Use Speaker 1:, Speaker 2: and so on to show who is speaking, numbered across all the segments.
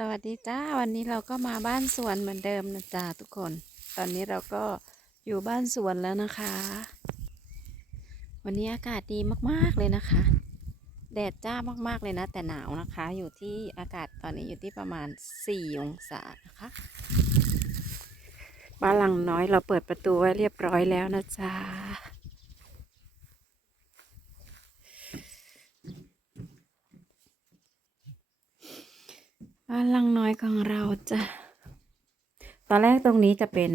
Speaker 1: สวัสดีจ้าวันนี้เราก็มาบ้านสวนเหมือนเดิมนะจ้าทุกคน ตอนนี้เราก็อยู่บ้านสวนแล้วนะคะ วันนี้อากาศดีมากๆเลยนะคะ แดดจ้ามากๆเลยนะ แต่หนาวนะคะ อยู่ที่อากาศตอนนี้อยู่ที่ประมาณ 4 องศานะคะบ้านหลังน้อยเราเปิดประตูไว้เรียบร้อยแล้วนะจ๊ะ บ้านลังน้อยของเราจะตอนแรกตรงนี้จะเป็น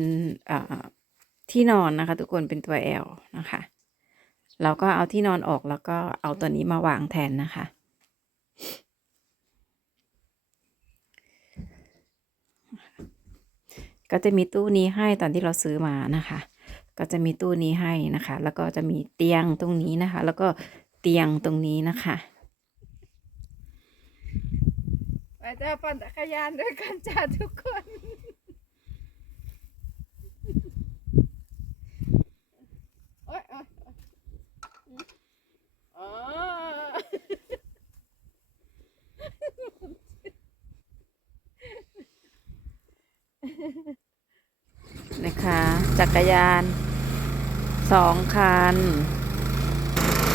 Speaker 1: ที่นอนนะคะ ทุกคนเป็นตัว L นะคะ เราก็เอาที่นอนออกแล้วก็เอาตัวนี้มาวางแทนนะคะ ก็จะมีตู้นี้ให้ตอนที่เราซื้อมานะคะ ก็จะมีตู้นี้ให้นะคะ แล้วก็จะมีเตียงตรงนี้นะคะ แล้วก็เตียงตรงนี้นะคะ
Speaker 2: ไปเจอปั่นจักรยานด้วยกันจ้าทุกคน โอ๊ยโอ๊ยโอ๊ยอ๋อ
Speaker 1: นะคะ จักรยานสองคัน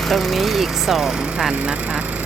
Speaker 1: ตรงนี้อีกสองคันนะคะ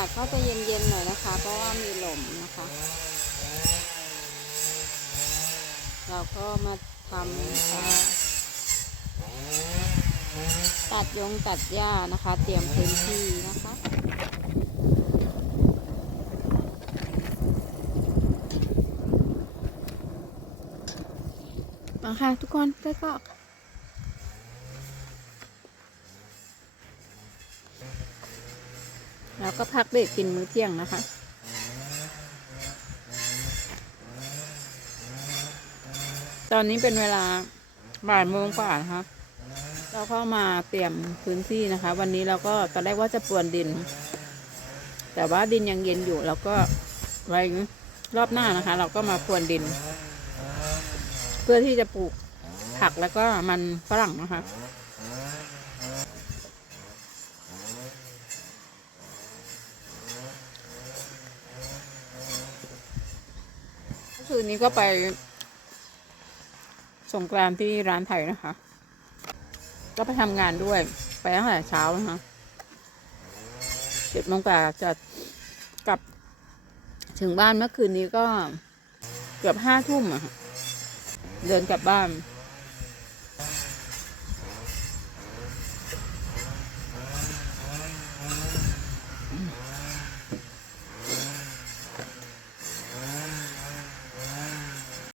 Speaker 1: ากาศก็จะเย็นๆหน่อยนะคะ เพราะว่ามีลมนะคะ เราก็มาทำตัดยงตัดหญ้านะคะ เตรียมพื้นที่นะคะมาค่ะทุกคนก็ก็ แล้วก็พักเบรกกินมื้อเที่ยงนะคะ ตอนนี้เป็นเวลาบ่ายโมงกว่านะคะเราเข้ามาเตรียมพื้นที่นะคะ วันนี้เราก็ตอนแรกว่าจะปวนดิน แต่ว่าดินยังเย็นอยู่เราก็ไว้รอบหน้านะคะ เราก็มาพรวนดิน เพื่อที่จะปลูกผักแล้วก็มันฝรั่งนะคะ คืนนี้ก็ไปสงกรานที่ร้านไทยนะคะ ก็ไปทำงานด้วย ไปตั้งแต่เช้านะคะเจ็ดโมงกว่าจะกลับถึงบ้านเมื่อคืนนี้ก็เกือบห้าทุ่มอะค่ะเดินกลับบ้าน